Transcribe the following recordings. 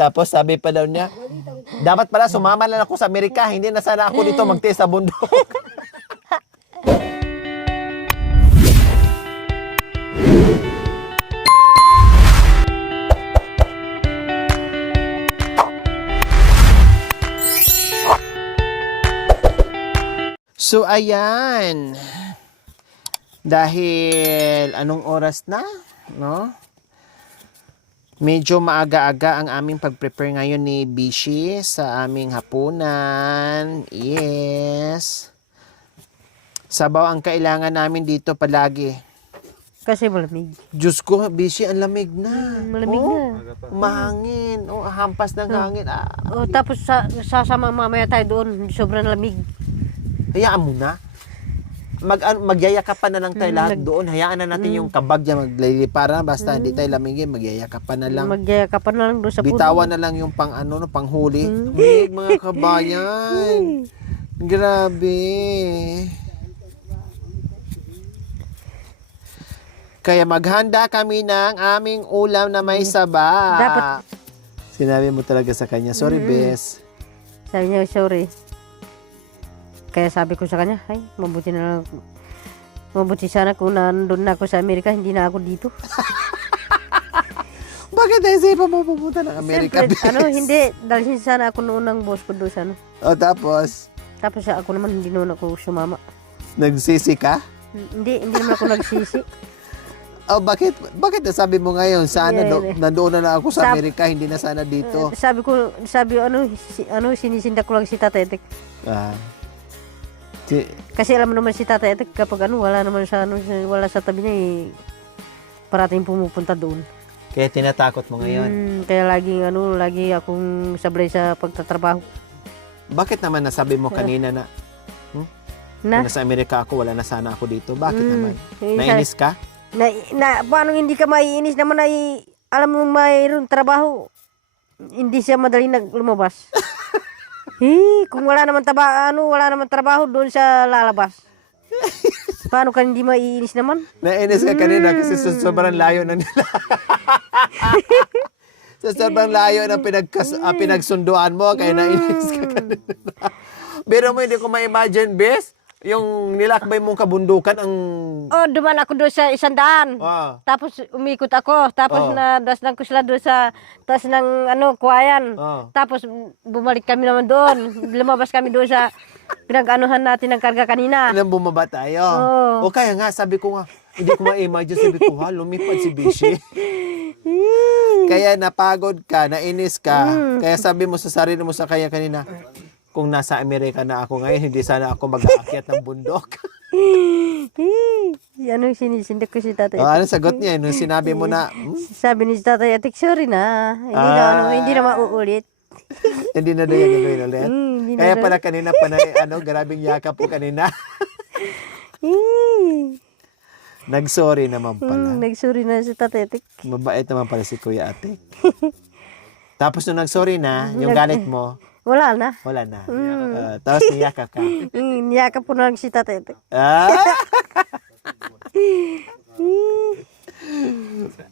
Tapos sabi pa daw niya, dapat pala sumama lang ako sa Amerika, hindi na sana ako dito magtiis sa bundok. So ayan, dahil anong oras na, no? Medyo maaga-aga ang aming pag-prepare ngayon ni Bishi sa aming hapunan. Yes. Sabaw ang kailangan namin dito palagi. Kasi malamig. Diyos ko, Bishi, ang lamig na. Malamig na. Mahangin. Oh, hampas ng hangin. Oh, tapos sasama mamaya tayo doon. Sobrang lamig. Hayaan mo na. Magyayakapan na lang tayo lahat doon. Hayaan na natin yung kabag dyan maglilipara. Basta hindi tayo lamigin, magyayakapan na lang. Magyayakapan na lang doon sa puno. Bitawan na lang yung panghuli. Big, mga kabayan. Grabe. Kaya maghanda kami ng aming ulam na may saba. Dapat. Sinabi mo talaga sa kanya, sorry, bes. Sabi niya, sorry. Kaya sabi ko sa kanya, ay, mabuti na lang. Mabuti sana kung nandun na ako sa Amerika, hindi na ako dito. Bakit naisipan mo pupunta ng Amerika, Siyempre, bes? hindi. Dalhin sana ako noon ng boss ko doon sa ano. O, tapos, Tapos ako naman, hindi noon ako sumama. nagsisi ka? Hindi naman ako nagsisi. Oh, bakit nasabi mo ngayon, sana nandoon na lang ako sa Sab- Amerika, hindi na sana dito? Sinisinda ko lang si Tata Etek. Ah. Kasi alam mo naman si Tata Etek, kapag wala naman sa wala sa tabi niya, parating pumupunta doon. Kaya tinatakot mo ngayon. Kaya lagi akong sablay sa pagtatrabaho. Bakit naman nasabi mo kanina na kung Na? nasa Amerika ako, wala na sana ako dito? Bakit naman? Eh, Nainis ka? Paano hindi ka maiinis naman ay alam mo mayroon trabaho. Hindi siya madali lumabas. Kung wala naman trabaho doon sa lalabas. Paano ka hindi maiinis naman? Nainis ka kanina kasi sobrang layo na nila. Sobrang layo ng pinagsunduan mo, kaya nainis ka kanina. Pero mo, hindi ko ma-imagine, bes, yung nilakbay mong kabundukan ang... Duman ako doon sa 100. Tapos umikot ako. Tapos nadasnan ko sila doon sa taas ng kuwayan. Tapos bumalik kami naman doon. Lumabas kami doon sa pinag-anuhan natin ng karga kanina. Nang bumaba tayo. O kaya nga, sabi ko nga, hindi ko ma-imagine. Sabi ko, lumipad si Bishi. Kaya napagod ka, nainis ka. Kaya sabi mo sa sarili mo sa kanya kanina, kung nasa Amerika na ako ngayon, hindi sana ako mag-aakyat ng bundok. Sinisindak ko si Tatay. Ano sagot niya? Nung sinabi mo na, Sabi ni Tatay Atik, sorry na. Hindi na mauulit. hindi na daw yan gagawin ulit. Hindi na Kaya daw. pala kanina, grabing yakap po kanina. Nag-sorry naman pala. Nagsorry na si Tatay Atik. Mabait naman pala si Kuya Ate. Tapos nung nag-sorry na, yung galit mo, Wala na. wala na. Tapos niyakap ka. Niyakap ko na lang si Tatay Atik.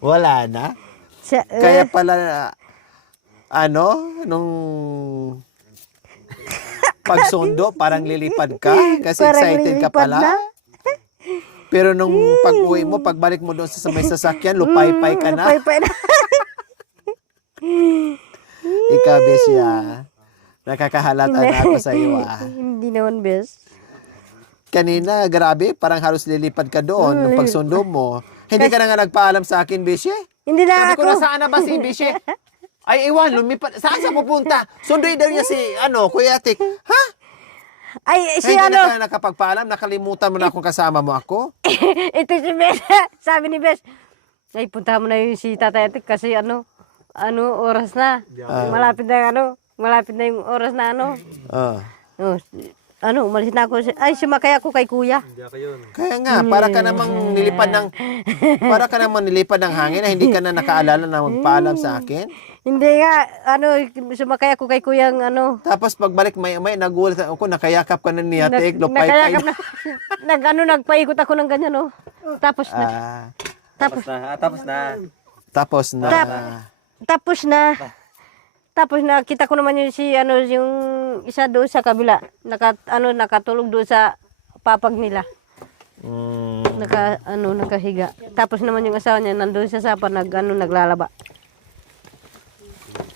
Wala na. Kaya pala, nung pagsundo, parang lilipad ka kasi Parang excited ka lilipad pala. na. Pero nung pag-uwi mo, pagbalik mo doon sa may sasakyan, lupay-pay ka na. Lupay-pay na. Ikaw, Besya. Nakakahalata na ako sa iyo, Hindi naman, bes. Kanina, grabe, parang halos lilipad ka doon nung pagsundo mo. Hindi ka na nga nagpaalam sa akin, Besya? Hindi na Sabi ako. ko, nasaan na ba si Besya? Ay, iwan, lumipad. Saan siya pupunta? Sunduin daw niya si, Kuya Tik. Ha? Ay, si Hindi na ka nakapagpaalam, nakalimutan mo na kung kasama mo ako? Ito si Bes. Sabi ni Bes, ay, punta mo na yung si Tatay Atik kasi oras na. Malapit na yung oras na umalis na ako. Ay, sumakay ako kay Kuya. Kaya nga, para ka namang nilipad ng hangin na hindi ka na nakaalala na magpaalam sa akin. Hindi nga, sumakay ako kay Kuya Tapos pagbalik may nagulat ako, nakayakap ka na niya, Tik, lupay-pay nakayakap na. Nagpaikot ako ng ganyan, Tapos na. Tapos na. Tapos na. Tapos nakita ko naman yung yung isa doon sa kabila. Nakatulog doon sa papag nila. Nakahiga. Tapos naman yung asawa niya nandoon sa sapa naglalaba.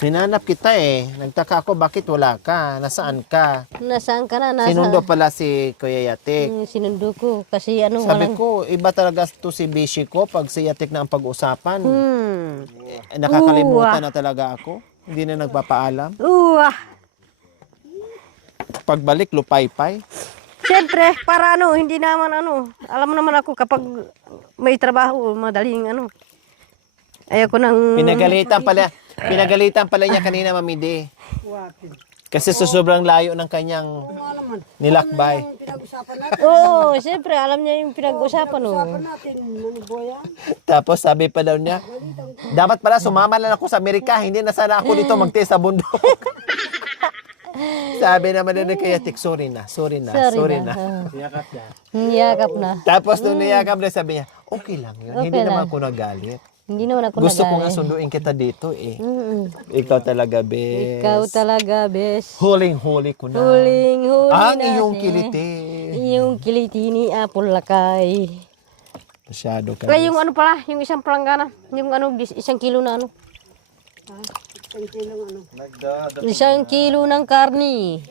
Hinanap kita eh. Nagtaka ako bakit wala ka. Nasaan ka? Nasaan ka na? Sinundo pala si Kuya Yatik. Sinundo ko. Kasi Sabi ko, iba talaga to si Bishi ko pag si Yatik na ang pag-usapan. Nakakalimutan na talaga ako. Hindi na nagpapaalam. Pagbalik, lupay-pay. Siyempre, para hindi naman alam mo naman ako kapag may trabaho, madaling ayoko nang... Pinagalitan pala niya kanina, Mami D. Kasi sa sobrang layo ng kanyang nilakbay. Oo, siyempre, alam niya yung pinag-usapan. Tapos sabi pa daw niya, dapat pala sumama lang ako sa Amerika, hindi na sana ako dito magtiis sa bundok. Sabi naman na kay Yatik, sorry na. Niyakap na. Tapos nung niyakap na sabi niya, okay lang yun. Hindi naman ako nagalit. Hindi naman ako Gusto ko nga sunduin kita dito eh. Ikaw talaga, bes. Huling-huli ko na. Huling-huli ang na iyong siya. kiliti. Iyong kiliti ni Apol Lakay. Masyado ka. Kaya yung pala, yung isang palanggana. Yung isang kilo na Isang kilo ng karni.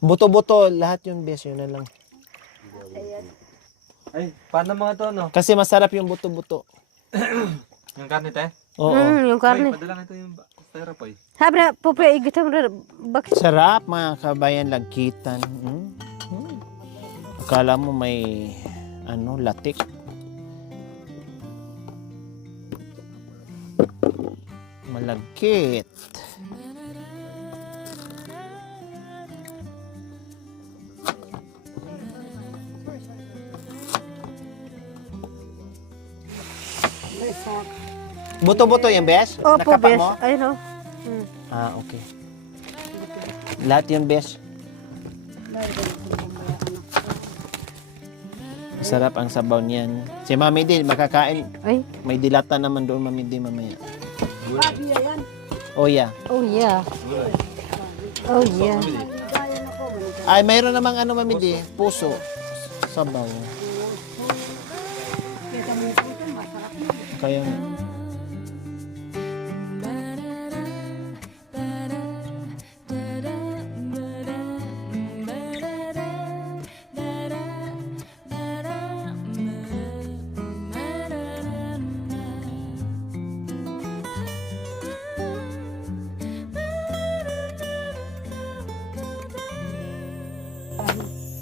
Buto-buto, lahat yung bes, yun na lang. Ay, paano mga to, no? Kasi masarap yung buto-buto. Yung karne, te? Oo. Yung karni. Ay, padala ito yung styro po, eh. Sabi na, pupi, igitam na. Bakit? Sarap mga kabayan, lagkitan. Akala mo may latik. Malagkit. Buto-buto yung bes? Opo, Nakapa bes. mo? Ayun Okay. Lahat yung bes. Masarap ang sabaw niyan. Si Mami D, makakain. Ay. May dilata naman doon, Mami D, mamaya. Oh, yeah. Oh, yeah. Oh, yeah. Ay, mayroon namang Mami D, puso. Sabaw. Kaya nga.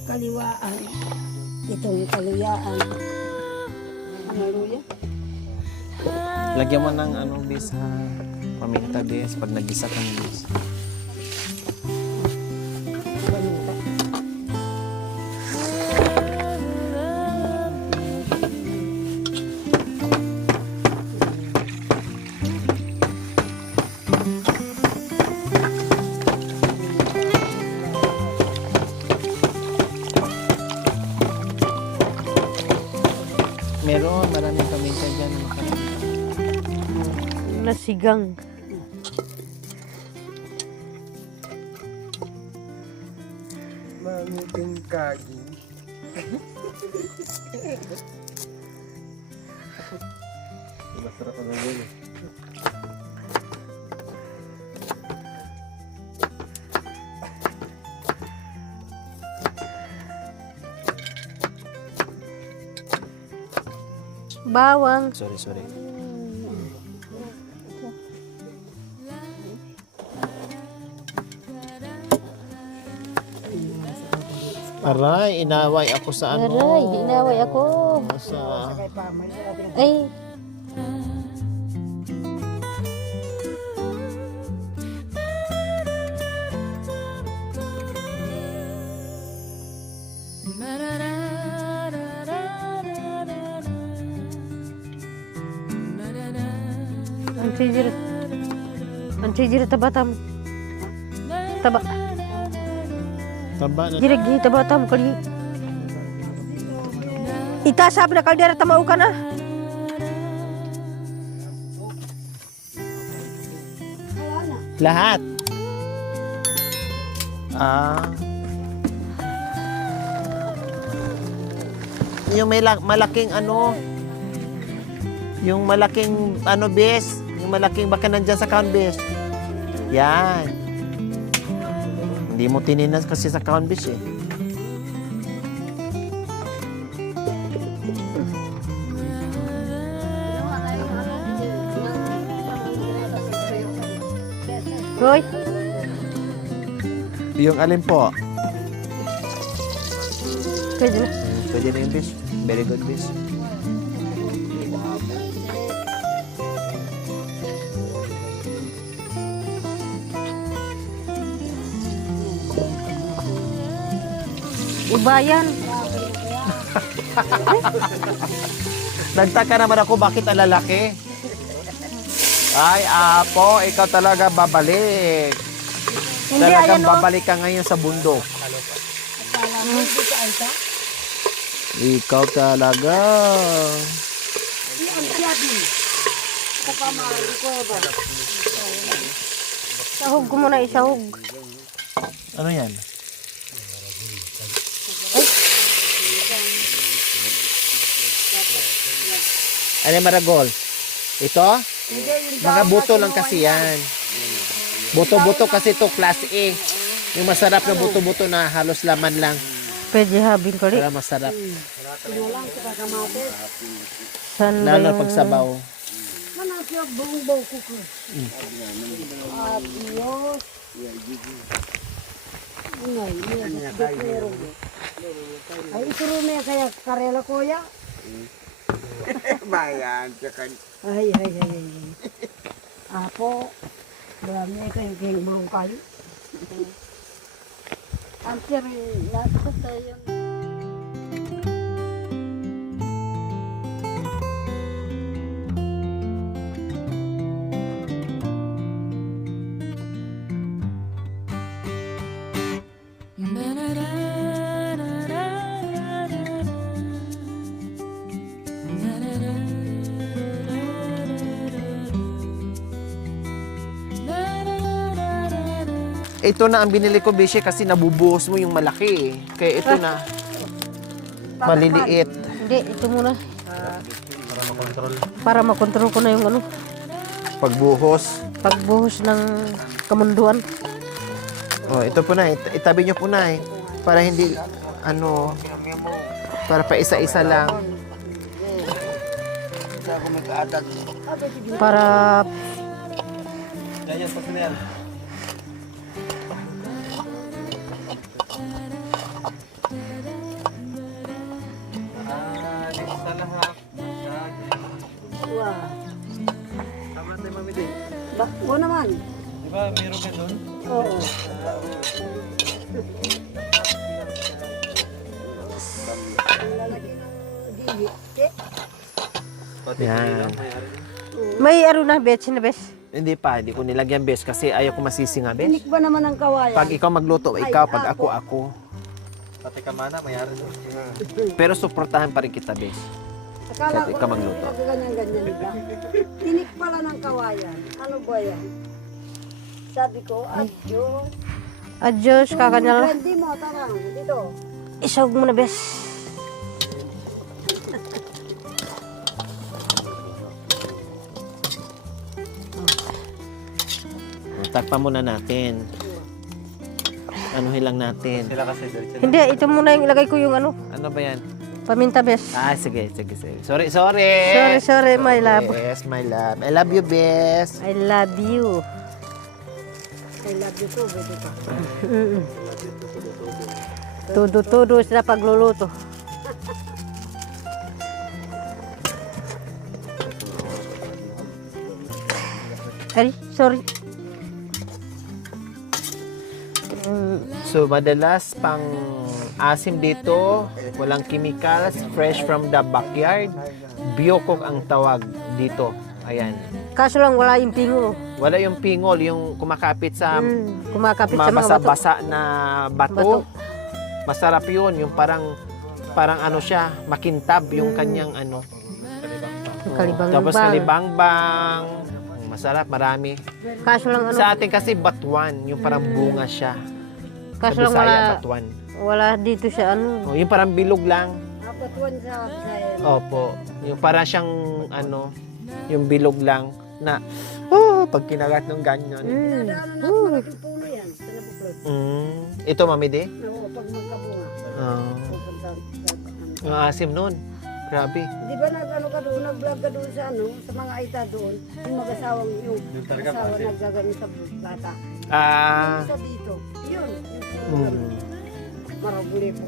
Kaliwaan. Itong kaluyaan. Luya? Lagyan mo ng bis ha. Paminta bis pag nagisa ka ng bis. Meron, maraming paminta dyan. Nasigang. Manguting kagi. Masarap ang gawin, eh. Bawang. Sorry. Aray, inaway ako sa Aray, inaway ako. Sa... Ay. Anti-jir tabatam. Taba. Taba na. Jirig tabatam kali. Itasap na kaldera tamau ka na. Lahat. Ah. Yung malaking ano, yung malaking ano, bes, yung malaking baka nandyan sa kahon, bes. Yan. Hindi mo tininas kasi sa kahon, bes eh. Hoy, Yung alin po? pwede na. Pwede na yung bes. Very good, bes. Iba yan. Nagtaka naman ako bakit ang lalaki. Ay, Apo, ikaw talaga babalik. Hindi, Talagang ayan o. babalik ka ngayon sa bundok. Ikaw talaga. Sahog ko muna, isahog. Ano yan? Ano yung maragol? Ito? Mga buto lang kasi yan. Buto-buto kasi ito, class A. Yung masarap na buto-buto na halos laman lang. Pwede habing ko rin. Para masarap. Saan ba Lalo na yung... pagsabaw. Ay, isuro mo yan kaya karela kuya. Bayan, tsaka Ay. Apo, marami kayong bulong kayo. Ampir, nakakot tayo. Ito na ang binili ko, Bishi, kasi nabubuhos mo yung malaki eh. Kaya ito na. Maliliit. Hindi, ito muna. Para makontrol ko na yung ano, Pagbuhos. pagbuhos ng kamunduan. Oh, ito po na. Itabi nyo po na eh. Para hindi, ano, para pa isa-isa lang. Para Ganyan sa sinel. Dito sa lahat. Wow. Tama tayo, Mami Day. Bakbo naman. Di ba, meron ka doon? Oo. Lalagay ng dili. Pati Yan. lang, mayari. may ano na, betch na bes. Hindi pa, hindi ko nilagyan, Bes, kasi ayaw ko masisi nga, Bes. Tinik ba naman ang kawayan? Pag ikaw magluto, ikaw. Pag ako. Pati kamana, mayari doon. Pero suportahan pa rin kita, Bes. Akala Kahit ko ikaw magluto. ganyan ba? Tinik pala ng kawayan. Ano ba yan? Sabi ko, adios. Adios, kakanyal. Hindi mo, tara. Dito. Isahog mo na, bes. Takpan muna natin. Anuhin lang natin. Sila kasi diretso na. Hindi, ito muna yung ilagay ko yung ano, Ano ba yan? paminta, bes. Ah, sige. Sorry. Sorry, my love. Yes, my love. I love you, Bes. I love you. I love you too, baby ka. Tudo sila pagluluto. Ay, sorry. So, madalas pang asim dito, walang chemicals, fresh from the backyard. Biokok ang tawag dito. Ayan. Kaso lang wala yung pingo. Wala yung pingol, yung kumakapit sa Kumakapit sa mga bato. mabasa-basa na bato. Bato. Masarap yun, yung parang ano siya, makintab yung kanyang ano. Kalibang Tapos kalibangbang. Masarap, marami. Kaso lang ano, Sa atin kasi batuan, yung parang bunga siya. Sa kaso lang Bisaya, wala, batuan. wala dito sa ano. Oh, yung parang bilog lang. Apatuan sa Bisaya. Opo. Yung para siyang ano, yung bilog lang na pag kinagat ng ganyan. Nadaanan natin malaking puno yan sa nabuklod. Ito, Mami De? Oo, pag magkabunga. Ah, Pupunta sa ang asim nun. Grabe. Di ba nag-ano ka doon, nag-vlog ka doon sa ano, sa mga aita doon, yung mag-asawang yung talaga asawa maasim. naggagano sa bata. Ah, Sa dito, yun, mm. marabuli po.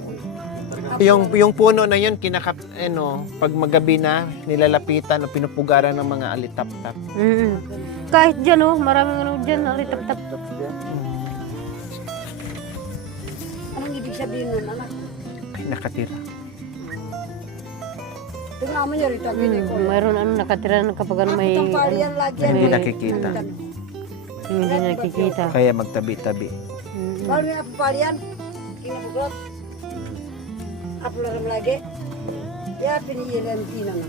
Yung puno na yun, pag magabi na, nilalapitan o pinupugaran ng mga alitap-tap. Kahit dyan oh, maraming ano dyan, alitap-tap. Anong ibig sabihin nun, anak? Ay, nakatira. Tingnan mo niya rito, bili ko. Mayroon ano nakatira na kapag ano may Itong pari yan lagi yan. Hindi may- nakikita. hindi nakikita. Kaya magtabi-tabi. Kalau may apapali yan, kinabuklot. Apularam lagi. Ya, pinihilan tinang.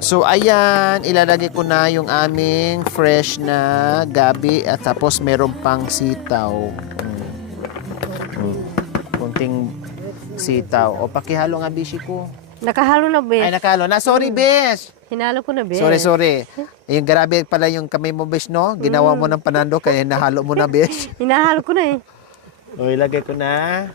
So, ayan, ilalagay ko na yung aming fresh na gabi at tapos meron pang sitaw. Kunting sitaw. O, pakihalo nga, bishi ko. Nakahalo na, Ay, Bes. nakalo na. Sorry, besh! Hinalo ko na, Bes. Sorry. Yung grabe pala yung kamay mo, besh, no? Ginawa mo ng panando, kaya nahalo mo na, besh. Hinahalo ko na eh. O, ilagay ko na.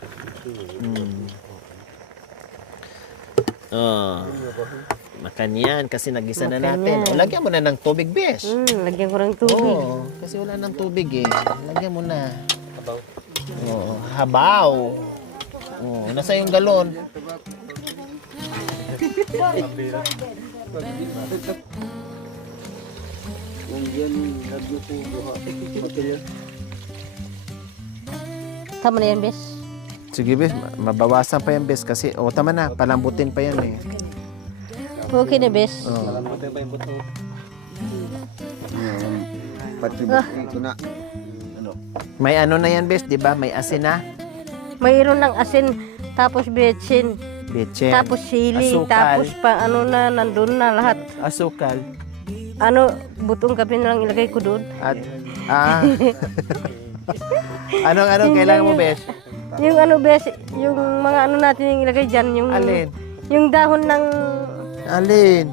Makanyan, kasi nagisa na natin. O, lagyan mo na ng tubig, besh. Lagyan ko ng tubig. Oo, kasi wala ng tubig eh. Lagyan mo na. Oo, habaw. Oo, nasa yung galon. Tama na yan, Bes. Sige, bes. Mabawasan pa yan, bes. Kasi, tama na. Palambutin pa yan eh. Okay na, Bes. Oo. Buti pa yung buto. May ano na yan, bes, di ba? May asin na. Mayroon ng asin, tapos betsin, Betchen. tapos sili, Asukal. tapos pa ano na, nandun na lahat. Asukal. Ano, butong kape na lang ilagay ko doon. At, anong kailangan mo, bes? Yung ano, Bes, yung mga ano natin yung ilagay dyan, yung, Alin? yung dahon ng Alin?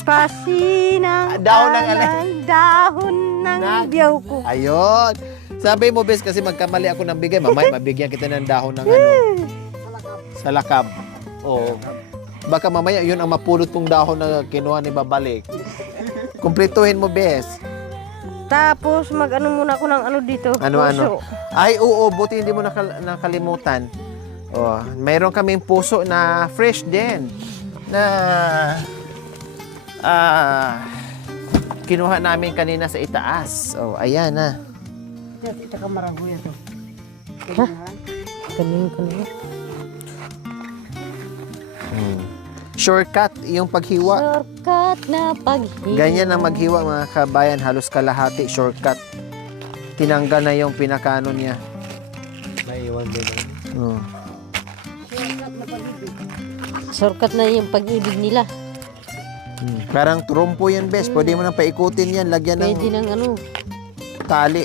pasinang Dahon ng alin? dahon ng biyaw ko. Ayun. Sabi mo, bes, kasi magkamali ako ng bigay. Mamay, mabigyan kita ng dahon ng ano. Salakab. Oo. Baka mamaya yun ang mapulot pong dahon na kinuha ni babalik. Kumpletuhin mo, bes. Tapos mag-ano muna ako ng ano dito. Ano? puso. Ay, oo, buti hindi mo nakalimutan. Oh, mayroon kaming puso na fresh din. Na kinuha namin kanina sa itaas. Oh, ayan na. Ito ka marabuya to. Kanin. Shortcut yung paghiwa. Shortcut na paghiwa. Ganyan ang maghiwa, mga kabayan. Halos kalahati, shortcut. Tinanggal na yung pinakano niya. May iwan din. Oh. Shortcut na yung pag-ibig nila. Parang trumpo yan, bes. Pwede mo nang paikutin yan. Lagyan ng Pwede ng ano. tali.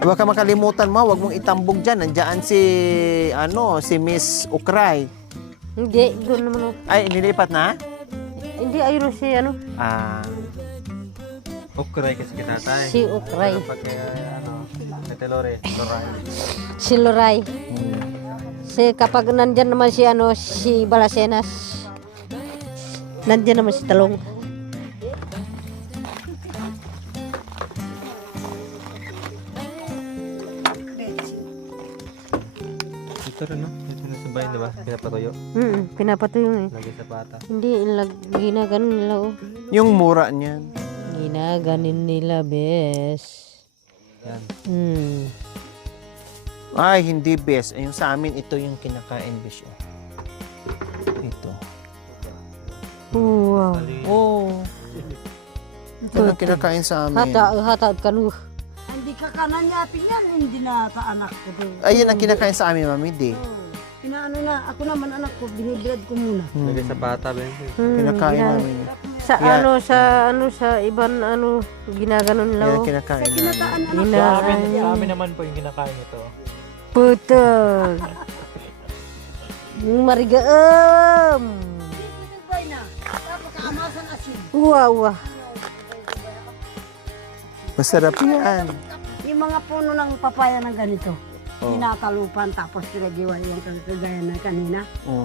Huwag ka makalimutan mo, huwag mong itambog dyan. Nandiyan si Miss Ukray. Hindi, doon naman ako. Ay, nilipat na? Hindi, ayun si ano. Ukray kasi kita tayo. Si Ukray. Pag Tetelore, Loray. Si Loray. Kapag nandyan naman si ano, si Balacenas. Nandyan naman si Talong. Ito rin, no? Ito na sa bayan, di ba? Pinapatuyo. Pinapatuyo eh. Lagi sa bata. Hindi, ginaganon nila oh. Yung mura niyan. Ginaganin nila, bes. Yan. Ay, hindi best. Yung sa amin, ito yung kinakain, bes. Ito. Wow. Oh. Ito ang kinakain sa amin. Hataad ka no. Hindi ka kanan niya, yan, hindi na kaanak ko doon. Ayun ang kinakain sa amin, Mami D. Inaano na, ako naman anak ko, binibrad ko muna. Lagi sa bata, Ben. Kinakain ginag- namin. Tapos Sa Yeah. sa ibang ginaganon Yan lang. kinakain namin. Kinataan anak ko. Sa amin naman po yung kinakain ito. Putog. Marigaam. Boy na. Tapos kaamasan asin. Uwa. Masarap yan. Yung mga puno ng papaya ng ganito. Oh. Kinakalupan tapos pinagiwa yung kagaya na kanina. Oh.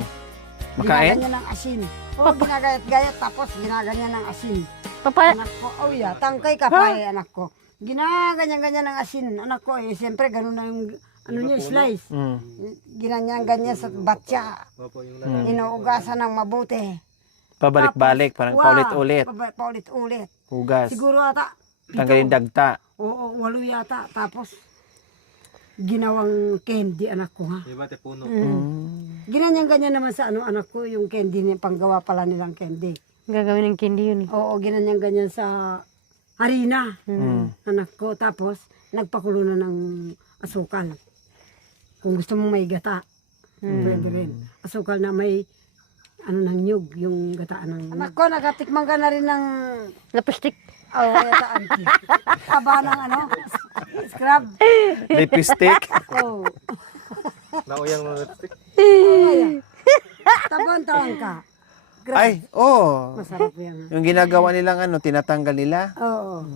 Makain? Ginaganyan ng asin. Oo, ginagayat-gayat tapos ginaganyan ng asin. Papaya. Anak ko, oh yeah, tangkay ka pa anak ko. Ginaganyan-ganyan ng asin. Anak ko, siyempre ganun na yung niya, slice. Mm. Ginanyan-ganyan sa batya. Inuugasan ng mabuti. Pabalik-balik, parang paulit-ulit. Paulit-ulit. Hugas. Siguro ata, Tanggalin dagta. oo, 8 yata. Tapos, ginawang candy anak ko ha. Diba, puno? Ginanyan-ganyan naman sa anak ko, yung candy niya, panggawa pala nilang candy. Gagawin ng candy yun eh. Oo, ganyan sa harina. Anak ko. Tapos, nagpakulo na ng asukal. Kung gusto mong may gata, pwede rin. Asukal na may, ng nyug, yung gataan ng... Anak ko, nakatikman ka na rin ng... Lapastik. Oo, gataan. Aba ng scrub. Lipstick. Oo. Nauyang mga lipstick. Tabang-tabang ka. Grabe. Ay, oh. Masarap yan. Yung ginagawa nilang tinatanggal nila. Oo.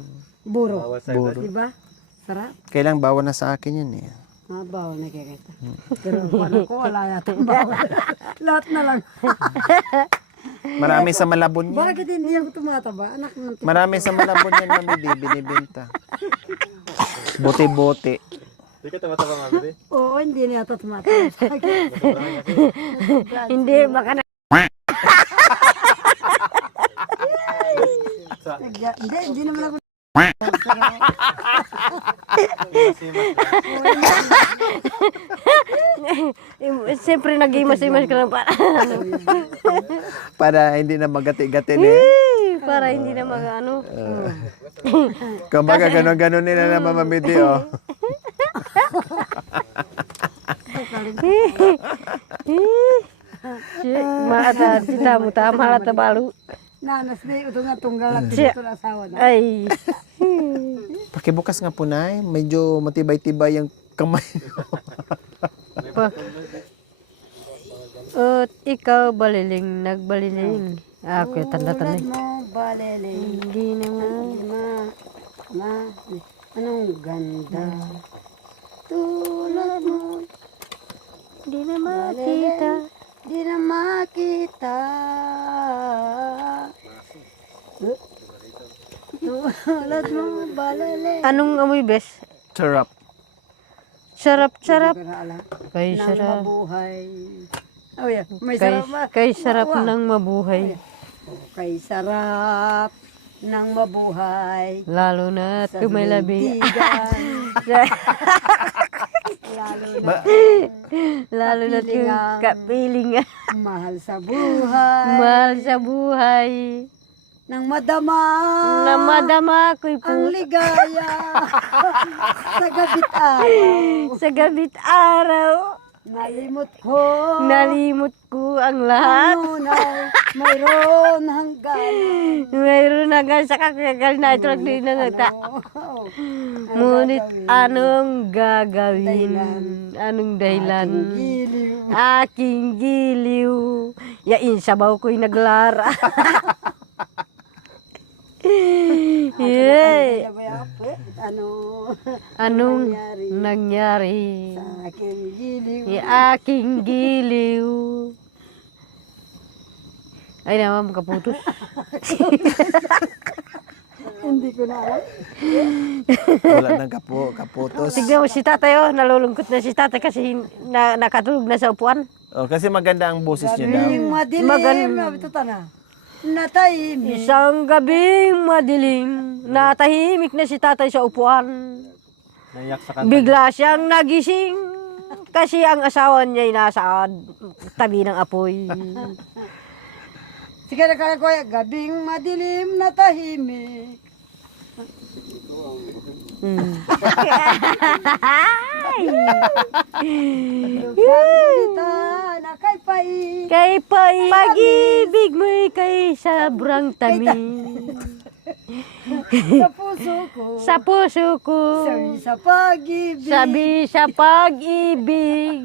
Buro. Bawal sa Buro. Diba? Sarap. Kailang bawal na sa akin yun eh. Bawal na kikita. Pero anak ko, wala yata bawal. Lahat na lang. Marami sa Malabon yan. Bakit hindi ako tumataba? Anak ng Marami sa Malabon yan, Mami Di, binibenta. Bote-bote. Hindi ka tama-tama nga, bebe. Oo, hindi na yata tumataba sa akin. Hindi, baka na. Hindi naman ako. Siyempre nag-imas-imas ka lang para. Para hindi na magati-gati eh. Para hindi na Kumbaga, ganon-ganon nila na Mami Di, oh. Mata, cita mo tama lata balu. Nanas na ito nga tunggal at ito na asawa na. Ay. Pakibukas nga po, Nay. Medyo matibay-tibay yung kamay. At ikaw baliling, nagbaliling. Ako yung tanda-tanda. Tulad mo, baleleng. Hindi naman. Anong ganda. Tulad mo, Hindi na makita. di na makita. Tulad mo, baleleng. Anong amoy bes? Sarap. Sarap-sarap. Ala, Kay nang sarap. mabuhay. Oh yeah, may Kay, sarap ba? kay sarap Wow. ng mabuhay. Kay sarap ng mabuhay. Lalo na Sa tumalabi. daigdigan. Lalo na Lalo na Kapilingan. kapilingan. mahal sa buhay. Mahal sa buhay. Nang madama. Na madama ko'y Ang po ligaya. Sa gabit araw. sa gabit araw. Nalimot ko. Nalimot ko ang lahat. Ngunay mayroon hanggang. Mayroon na nga sa kakagal na ito lang din na nga. Ngunit anong gagawin? Anong dahilan? Giliw. Aking giliw. Yain sabaw ko'y naglara. Yay! Ano Anong nangyari? sa aking giliw. Aking giliw. Ay naman, kaputos. Hindi ko na alam. Wala nang kaputos. Tignan mo si tatay, oh. Nalulungkot na si tatay kasi nakatulog na sa upuan. Oh, kasi maganda ang boses niya daw. Gabing madilim. Ito na. Natahimik. Isang gabing madilim, natahimik na si tatay sa upuan. Naiyak sa kanta. Bigla siyang nagising kasi ang asawa niya ay nasa tabi ng apoy. Sige na kaya kuya. Gabing madilim natahimik. Salita na kay pai. Kay pag-ibig mo'y kay sobrang tamis. Sa puso ko. Sa puso ko. Sa pag-ibig. Sabi sa pag-ibig.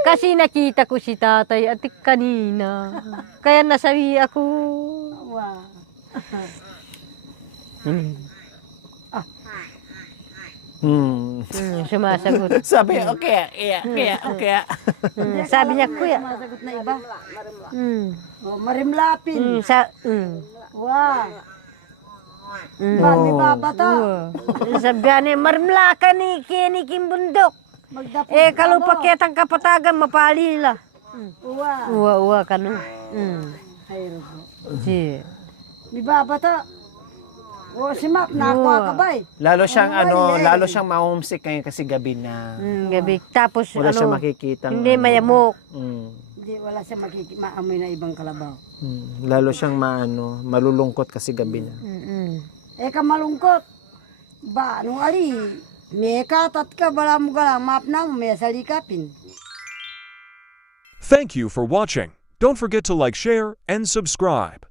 Kasi nakita ko si tatay at kanina. Kaya nasabi ako. Wow. Sumasagot. Sabi, okay. Sabi niya, kuya. Masagot na iba. Mm. Oh, marimlapin. Wow. May babata. Sabihan ni marmlaka ni kiniking bundok. Magdapos Kalupaketang kapatagan mapalila. Wow. Uwa ka no. Ay, rubo. Si. May babata. O, si Mac, nakakabay. Lalo siyang ma-homesick ngayon kasi gabi na. Gabi. Tapos Wala siya makikita. hindi mayamok. Hindi, wala siya maamoy na ibang kalabaw. Lalo siyang malulungkot kasi gabi na. Eka malungkot. Ba, nung ali, may katat ka, bala mo galang, map na mo, may salikapin. Thank you for watching. Don't forget to like, share, and subscribe.